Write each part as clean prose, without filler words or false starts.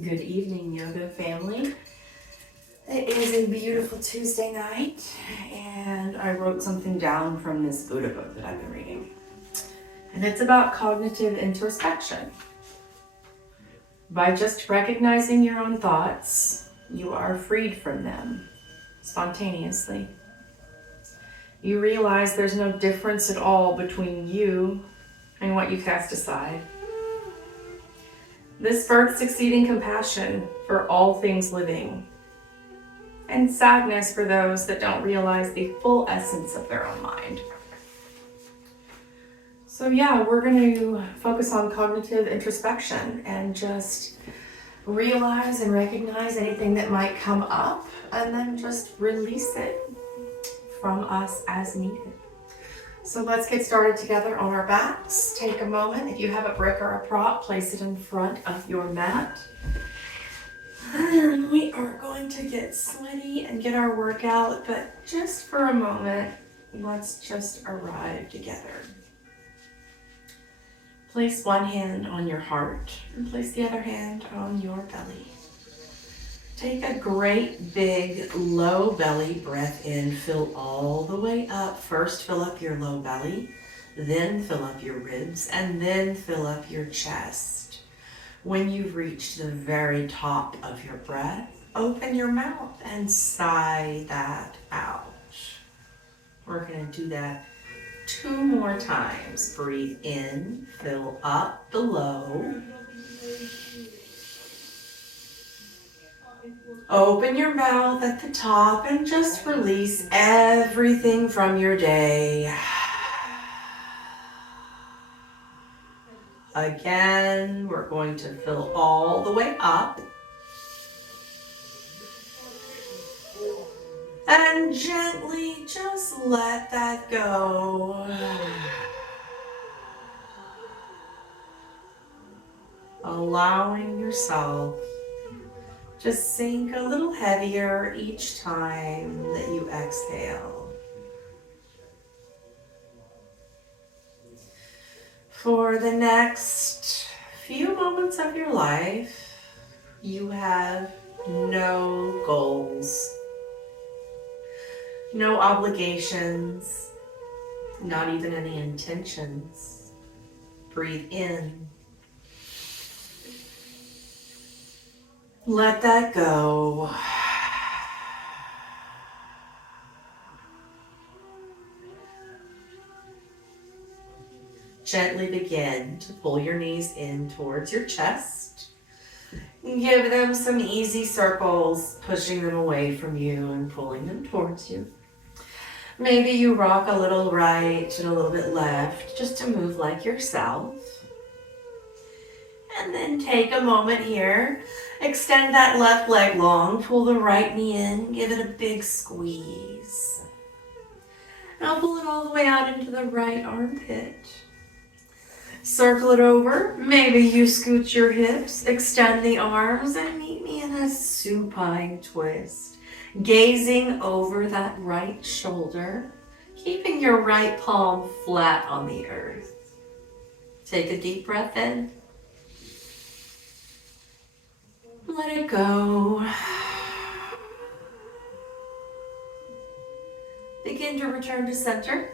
Good evening, yoga family. It is a beautiful Tuesday night, and I wrote something down from this Buddha book that I've been reading. And it's about cognitive introspection. By just recognizing your own thoughts, you are freed from them spontaneously. You realize there's no difference at all between you and what you cast aside. This births succeeding compassion for all things living, and sadness for those that don't realize the full essence of their own mind. So we're going to focus on cognitive introspection and just realize and recognize anything that might come up and then just release it from us as needed. So let's get started together on our backs. Take a moment. If you have a brick or a prop, place it in front of your mat. And we are going to get sweaty and get our workout, but just for a moment, let's just arrive together. Place one hand on your heart and place the other hand on your belly. Take a great big low belly breath in, fill all the way up. First fill up your low belly, then fill up your ribs, and then fill up your chest. When you've reached the very top of your breath, open your mouth and sigh that out. We're going to do that 2 more times. Breathe in, fill up the low. Open your mouth at the top and just release everything from your day. Again, we're going to fill all the way up. And gently just let that go. Allowing yourself to sink a little heavier each time that you exhale. For the next few moments of your life, you have no goals, no obligations, not even any intentions. Breathe in. Let that go. Gently begin to pull your knees in towards your chest. Give them some easy circles, pushing them away from you and pulling them towards you. Maybe you rock a little right and a little bit left, just to move like yourself. And then take a moment here. Extend that left leg long, pull the right knee in, give it a big squeeze. Now pull it all the way out into the right armpit. Circle it over. Maybe you scoot your hips, extend the arms, and meet me in a supine twist. Gazing over that right shoulder, keeping your right palm flat on the earth. Take a deep breath in. Let it go. Begin to return to center.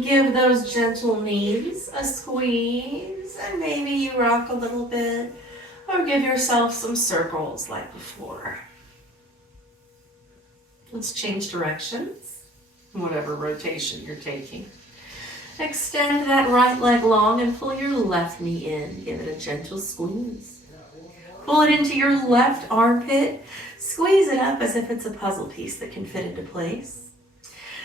Give those gentle knees a squeeze, and maybe you rock a little bit, or give yourself some circles like before. Let's change directions, whatever rotation you're taking. Extend that right leg long and pull your left knee in. Give it a gentle squeeze. Pull it into your left armpit. Squeeze it up as if it's a puzzle piece that can fit into place.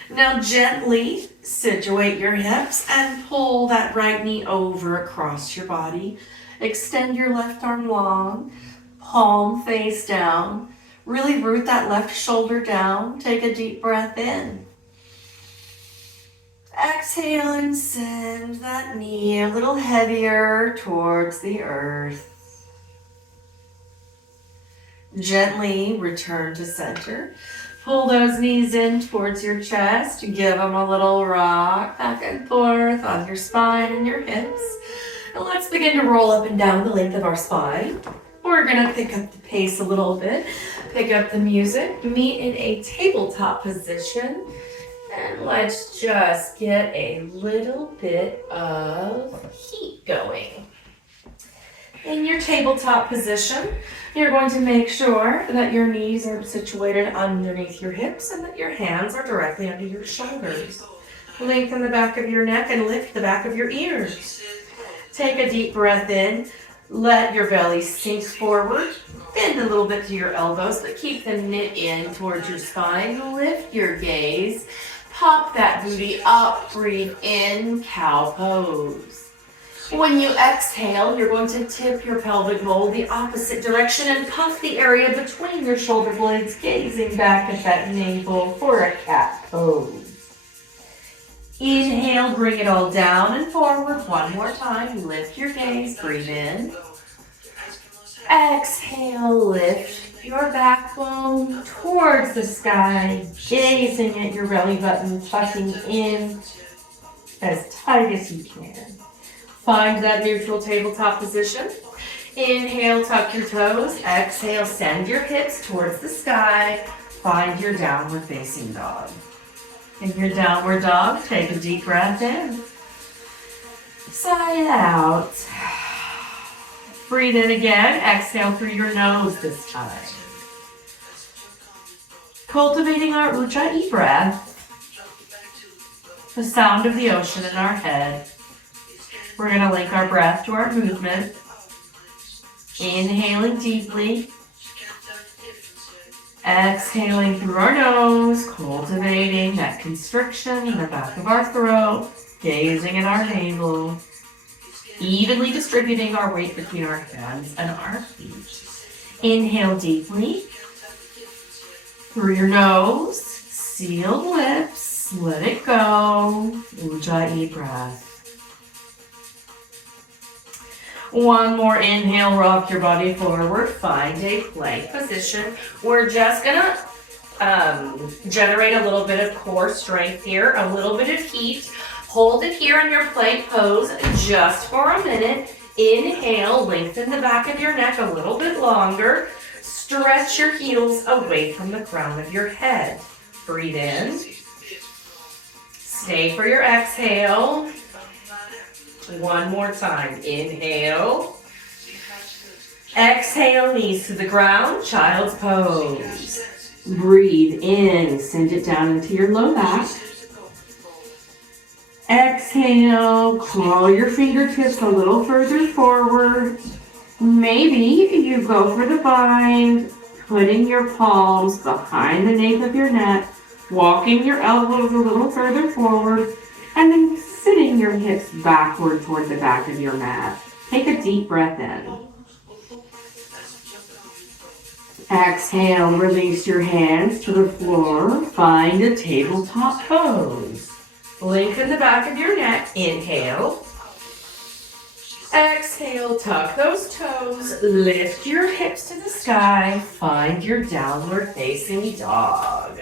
Now gently situate your hips and pull that right knee over across your body. Extend your left arm long, palm face down. Really root that left shoulder down. Take a deep breath in. Exhale and send that knee a little heavier towards the earth. Gently return to center. Pull those knees in towards your chest. Give them a little rock back and forth on your spine and your hips. And let's begin to roll up and down the length of our spine. Or We're gonna pick up the pace a little bit, pick up the music, meet in a tabletop position, and let's just get a little bit of heat going. In your tabletop position, you're going to make sure that your knees are situated underneath your hips and that your hands are directly under your shoulders. Lengthen the back of your neck and lift the back of your ears. Take a deep breath in. Let your belly sink forward. Bend a little bit to your elbows, but keep them knit in towards your spine. Lift your gaze. Pop that booty up. Breathe in, cow pose. When you exhale, you're going to tip your pelvic bowl the opposite direction and puff the area between your shoulder blades, gazing back at that navel for a cat pose. Inhale, bring it all down and forward. One more time. Lift your gaze. Breathe in. Exhale, lift your backbone towards the sky, gazing at your belly button, tucking in as tight as you can. Find that neutral tabletop position. Inhale, tuck your toes. Exhale, send your hips towards the sky. Find your downward facing dog. In your downward dog, take a deep breath in. Sigh it out. Breathe in again. Exhale through your nose this time. Cultivating our Ujjayi breath. The sound of the ocean in our head. We're going to link our breath to our movement. Inhaling deeply. Exhaling through our nose, cultivating that constriction in the back of our throat, gazing at our navel, evenly distributing our weight between our hands and our feet. Inhale deeply through your nose, sealed lips, let it go, Ujjayi breath. One more inhale, rock your body forward, find a plank position. We're just gonna generate a little bit of core strength here, a little bit of heat. Hold it here in your plank pose just for a minute. Inhale, lengthen the back of your neck a little bit longer. Stretch your heels away from the crown of your head. Breathe in. Stay for your exhale. One more time. Inhale. Exhale, knees to the ground, child's pose. Breathe in, send it down into your low back. Exhale, crawl your fingertips a little further forward. Maybe you go for the bind, putting your palms behind the nape of your neck, walking your elbows a little further forward, and then sitting your hips backward toward the back of your mat. Take a deep breath in. Exhale, release your hands to the floor. Find a tabletop pose. Lengthen the back of your neck. Inhale. Exhale, tuck those toes. Lift your hips to the sky. Find your downward facing dog.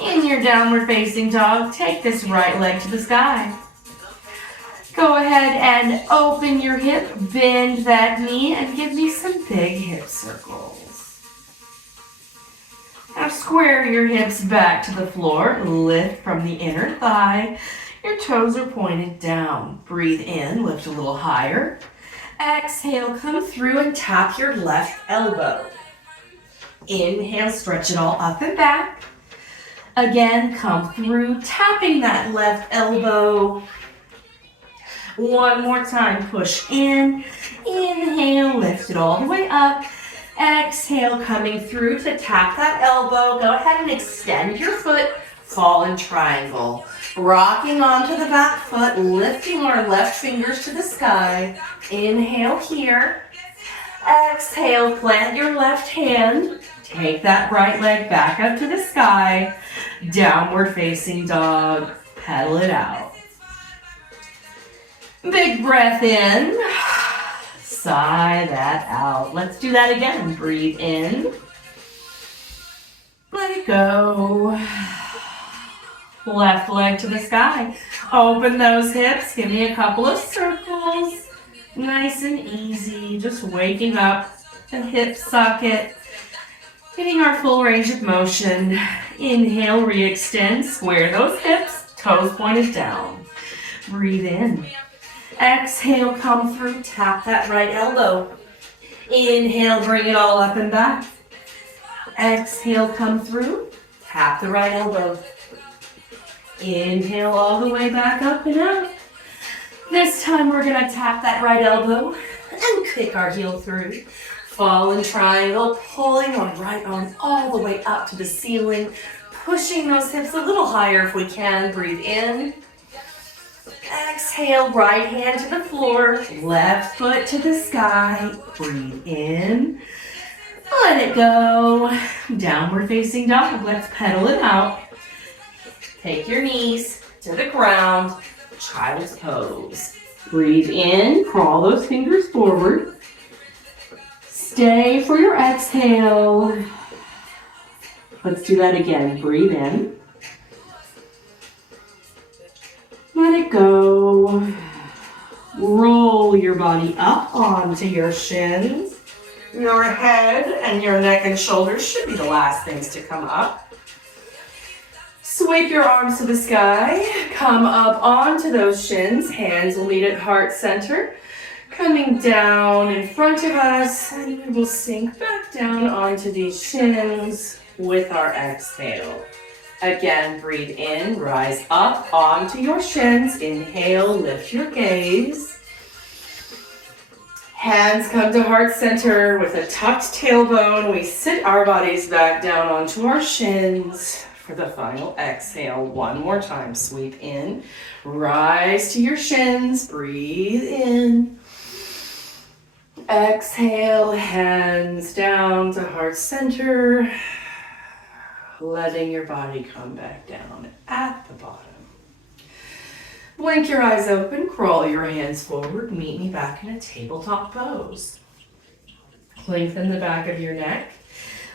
In your downward facing dog, take this right leg to the sky. Go ahead and open your hip, bend that knee, and give me some big hip circles. Now square your hips back to the floor, lift from the inner thigh. Your toes are pointed down. Breathe in, lift a little higher. Exhale, come through and tap your left elbow. Inhale, stretch it all up and back. Again, come through, tapping that left elbow. One more time, push in. Inhale, lift it all the way up. Exhale, coming through to tap that elbow. Go ahead and extend your foot, fall in triangle. Rocking onto the back foot, lifting our left fingers to the sky. Inhale here. Exhale, plant your left hand. Take that right leg back up to the sky. Downward facing dog. Pedal it out. Big breath in. Sigh that out. Let's do that again. Breathe in. Let it go. Left leg to the sky. Open those hips. Give me a couple of circles. Nice and easy. just waking up the hip socket, getting our full range of motion. Inhale, re-extend, square those hips, toes pointed down. Breathe in. Exhale, come through, tap that right elbow. Inhale, bring it all up and back. Exhale, come through, tap the right elbow. Inhale all the way back up and out. This time we're gonna tap that right elbow and kick our heel through. Fallen triangle, pulling our right arm all the way up to the ceiling, pushing those hips a little higher if we can. Breathe in. Exhale, right hand to the floor, left foot to the sky. Breathe in. Let it go. Downward facing dog. Let's pedal it out. Take your knees to the ground. Child's pose. Breathe in. Crawl those fingers forward. Stay for your exhale. Let's do that again. Breathe in. Let it go. Roll your body up onto your shins. Your head and your neck and shoulders should be the last things to come up. Sweep your arms to the sky. Come up onto those shins. Hands will meet at heart center. Coming down in front of us, and we will sink back down onto these shins with our exhale. Again, breathe in, rise up onto your shins. Inhale, lift your gaze. Hands come to heart center with a tucked tailbone. We sit our bodies back down onto our shins for the final exhale. One more time, sweep in, rise to your shins, breathe in. Exhale, hands down to heart center. Letting your body come back down at the bottom. Blink your eyes open, crawl your hands forward, meet me back in a tabletop pose. Lengthen the back of your neck,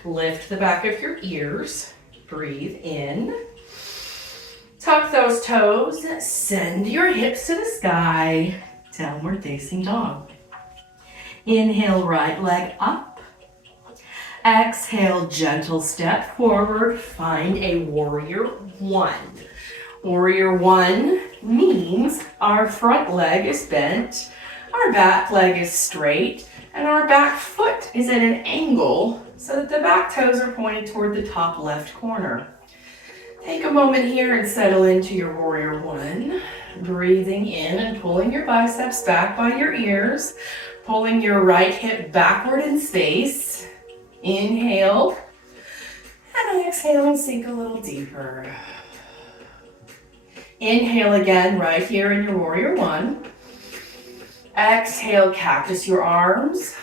lift the back of your ears, breathe in. Tuck those toes, send your hips to the sky, downward facing dog. Inhale, right leg up. Exhale, gentle step forward, find a warrior one. Warrior one means our front leg is bent, our back leg is straight, and our back foot is at an angle so that the back toes are pointed toward the top left corner. Take a moment here and settle into your warrior one. Breathing in and pulling your biceps back by your ears, pulling your right hip backward in space. Inhale, and exhale and sink a little deeper. Inhale again right here in your warrior one. Exhale, cactus your arms.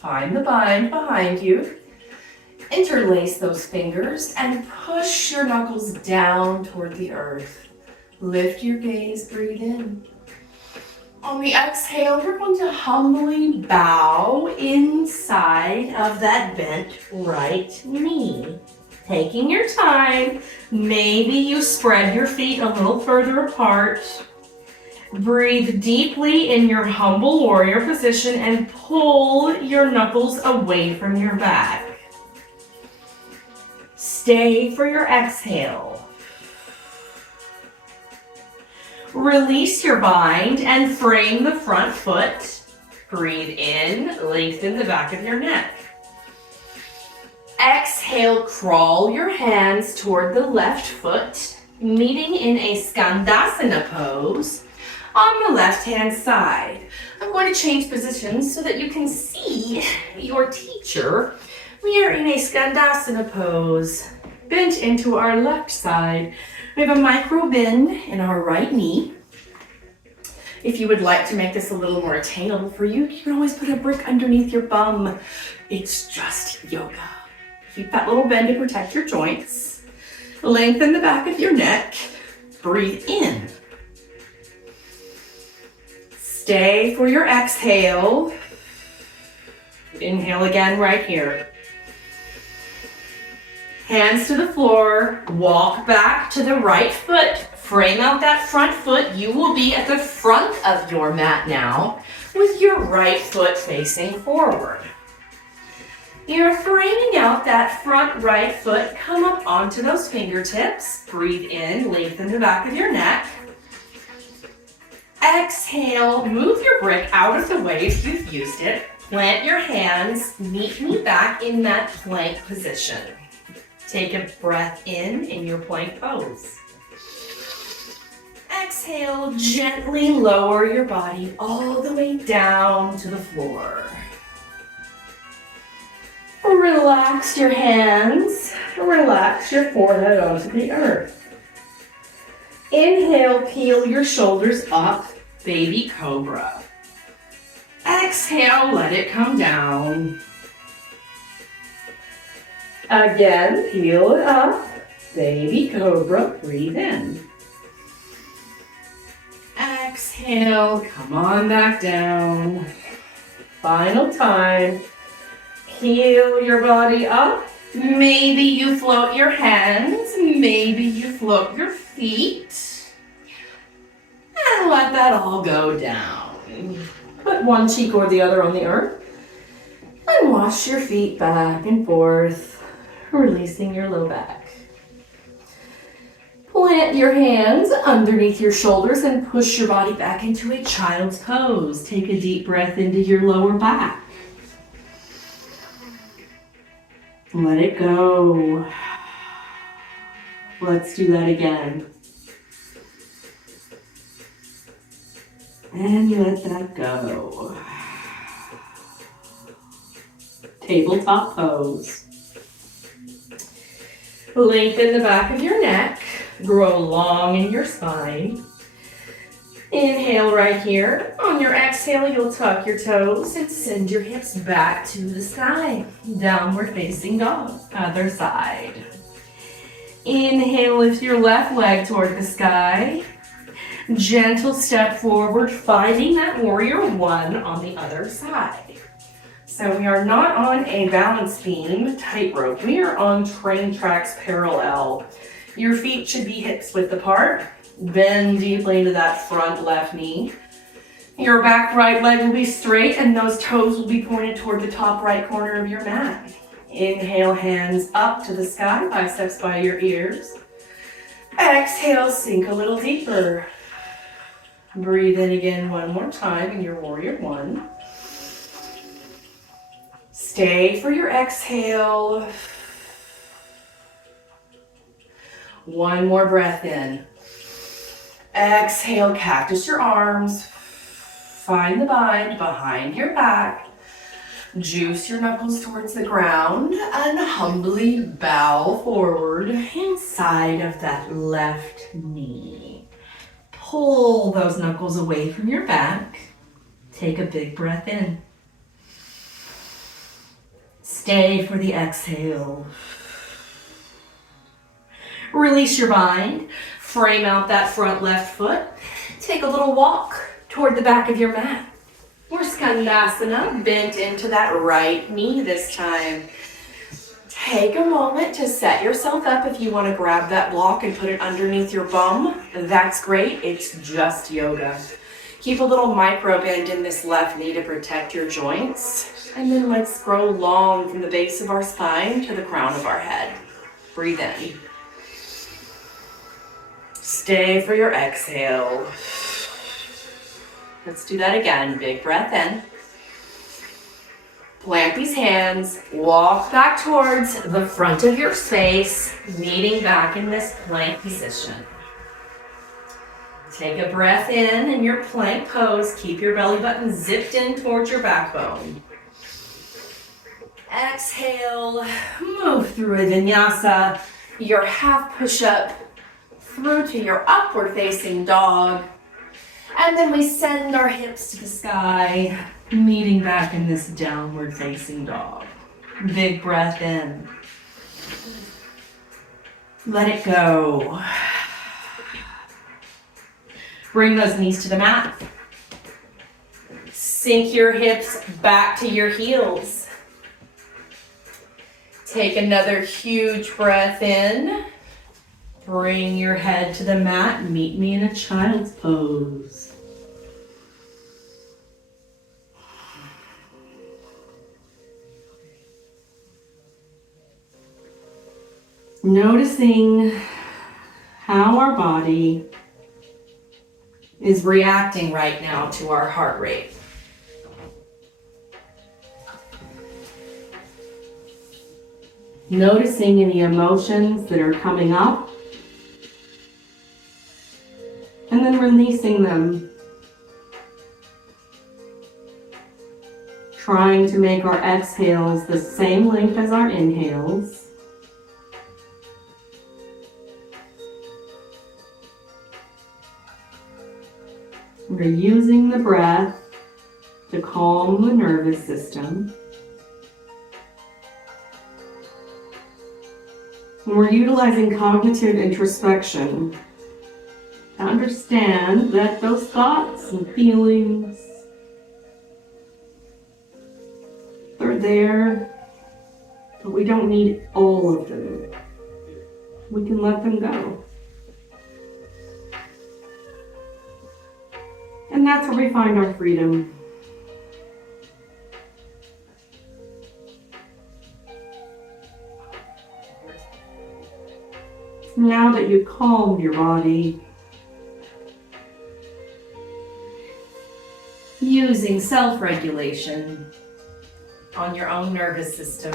Find the bind behind you. Interlace those fingers and push your knuckles down toward the earth. Lift your gaze, breathe in. On the exhale, you're going to humbly bow inside of that bent right knee. Taking your time, maybe you spread your feet a little further apart. Breathe deeply in your humble warrior position and pull your knuckles away from your back. Stay for your exhale. Release your bind and frame the front foot. Breathe in, lengthen the back of your neck. Exhale, crawl your hands toward the left foot, meeting in a Skandasana pose on the left-hand side. I'm going to change positions so that you can see your teacher. We are in a Skandasana pose, bent into our left side. We have a micro bend in our right knee. If you would like to make this a little more attainable for you, you can always put a brick underneath your bum. It's just yoga. Keep that little bend to protect your joints. Lengthen the back of your neck. Breathe in. Stay for your exhale. Inhale again right here. Hands to the floor, walk back to the right foot, frame out that front foot. You will be at the front of your mat now. with your right foot facing forward. You're framing out that front right foot. Come up onto those fingertips. Breathe in, lengthen the back of your neck. Exhale, move your brick out of the way if you've used it. Plant your hands, meet me back in that plank position. Take a breath in your plank pose. Exhale, gently lower your body all the way down to the floor. Relax your hands, relax your forehead onto the earth. Inhale, peel your shoulders up, baby cobra. Exhale, let it come down. Again, peel it up, baby cobra, breathe in. Exhale, come on back down. Final time. Peel your body up. Maybe you float your hands, maybe you float your feet. And let that all go down. Put one cheek or the other on the earth. And wash your feet back and forth, releasing your low back. Plant your hands underneath your shoulders and push your body back into a child's pose. Take a deep breath into your lower back. Let it go. Let's do that again. And let that go. Tabletop pose. Lengthen the back of your neck. Grow long in your spine. Inhale right here. On your exhale, you'll tuck your toes and send your hips back to the sky. Downward facing dog. Other side. Inhale, lift your left leg toward the sky. Gentle step forward, finding that warrior one on the other side. So we are not on a balance beam tightrope. We are on train tracks parallel. Your feet should be hips width apart. Bend deeply into that front left knee. Your back right leg will be straight and those toes will be pointed toward the top right corner of your mat. Inhale, hands up to the sky, biceps by your ears. Exhale, sink a little deeper. Breathe in again one more time in your warrior one. Stay for your exhale. One more breath in. Exhale, cactus your arms. Find the bind behind your back. Juice your knuckles towards the ground and humbly bow forward inside of that left knee. Pull those knuckles away from your back. Take a big breath in. Stay for the exhale. Release your bind. Frame out that front left foot. Take a little walk toward the back of your mat. We're Skandasana, bent into that right knee this time. Take a moment to set yourself up. If you want to grab that block and put it underneath your bum, that's great. It's just yoga. Keep a little micro bend in this left knee to protect your joints. And then let's grow long from the base of our spine to the crown of our head. Breathe in. Stay for your exhale. Let's do that again. Big breath in. Plant these hands. Walk back towards the front of your space, meeting back in this plank position. Take a breath in your plank pose. Keep your belly button zipped in towards your backbone. Exhale. Move through a vinyasa. Your half push-up through to your upward facing dog. And then we send our hips to the sky, meeting back in this downward facing dog. Big breath in. Let it go. Bring those knees to the mat. Sink your hips back to your heels. Take another huge breath in. Bring your head to the mat. Meet me in a child's pose. Noticing how our body is reacting right now to our heart rate. Noticing any emotions that are coming up, and then releasing them. Trying to make our exhales the same length as our inhales. We're using the breath to calm the nervous system. And we're utilizing cognitive introspection to understand that those thoughts and feelings, they're there, but we don't need all of them. We can let them go. And that's where we find our freedom. Now that you've calmed your body, using self-regulation on your own nervous system,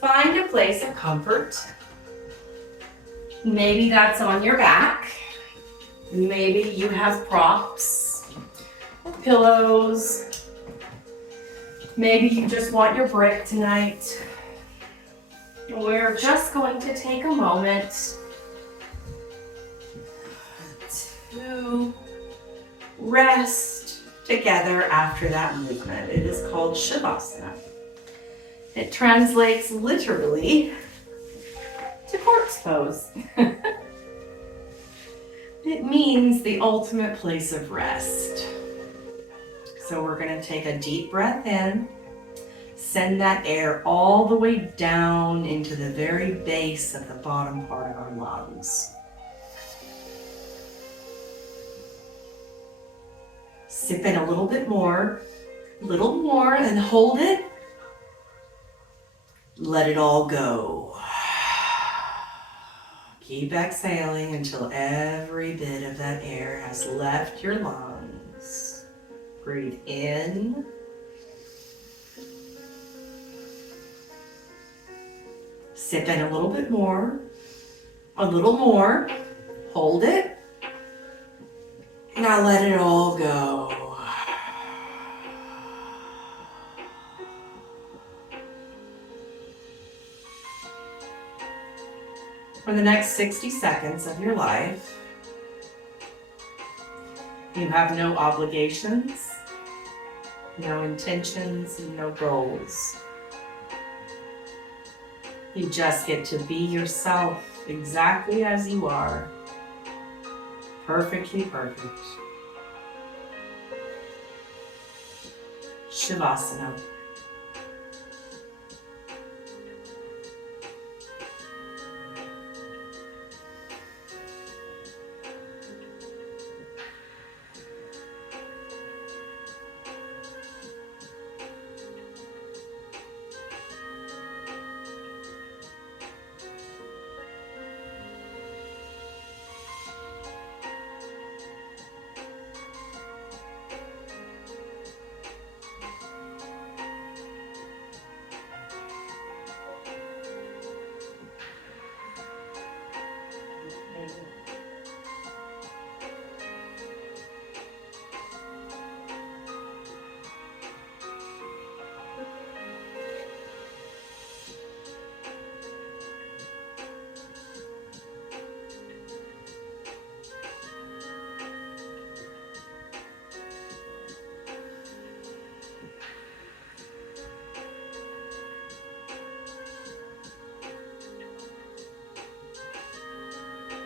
find a place of comfort. Maybe that's on your back. Maybe you have props or pillows. Maybe you just want your break tonight. We're just going to take a moment to rest together after that movement. It is called Shavasana. It translates literally to corpse pose. It means the ultimate place of rest. So we're going to take a deep breath in. Send that air all the way down into the very base of the bottom part of our lungs. Sip in a little more, and hold it. Let it all go. Keep exhaling until every bit of that air has left your lungs. Breathe in. Sip in a little more, hold it. Now let it all go. For the next 60 seconds of your life, you have no obligations, no intentions, and no goals. You just get to be yourself exactly as you are. Perfectly perfect. Shavasana.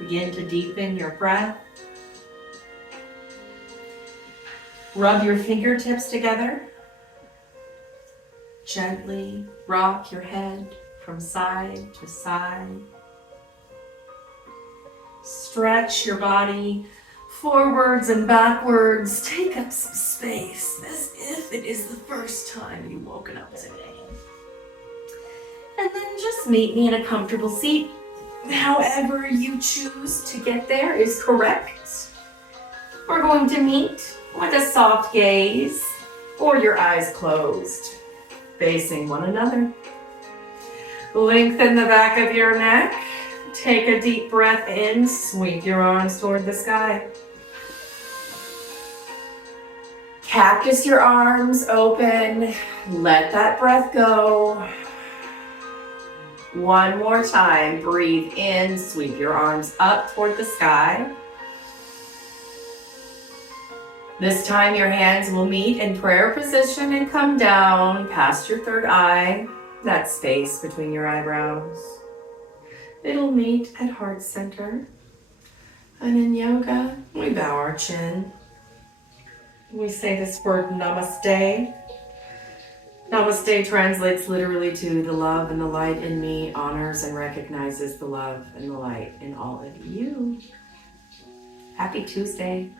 Begin to deepen your breath. Rub your fingertips together. Gently rock your head from side to side. Stretch your body forwards and backwards. Take up some space as if it is the first time you've woken up today. And then just meet me in a comfortable seat. However you choose to get there is correct. We're going to meet with a soft gaze or your eyes closed, facing one another. Lengthen the back of your neck. Take a deep breath in. Sweep your arms toward the sky. Cactus your arms open. Let that breath go. One more time. Breathe in. Sweep your arms up toward the sky. This time your hands will meet in prayer position and come down past your third eye, that space between your eyebrows. It'll meet at heart center. And in yoga, we bow our chin. We say this word namaste. Namaste translates literally to the love and the light in me honors and recognizes the love and the light in all of you. Happy Tuesday.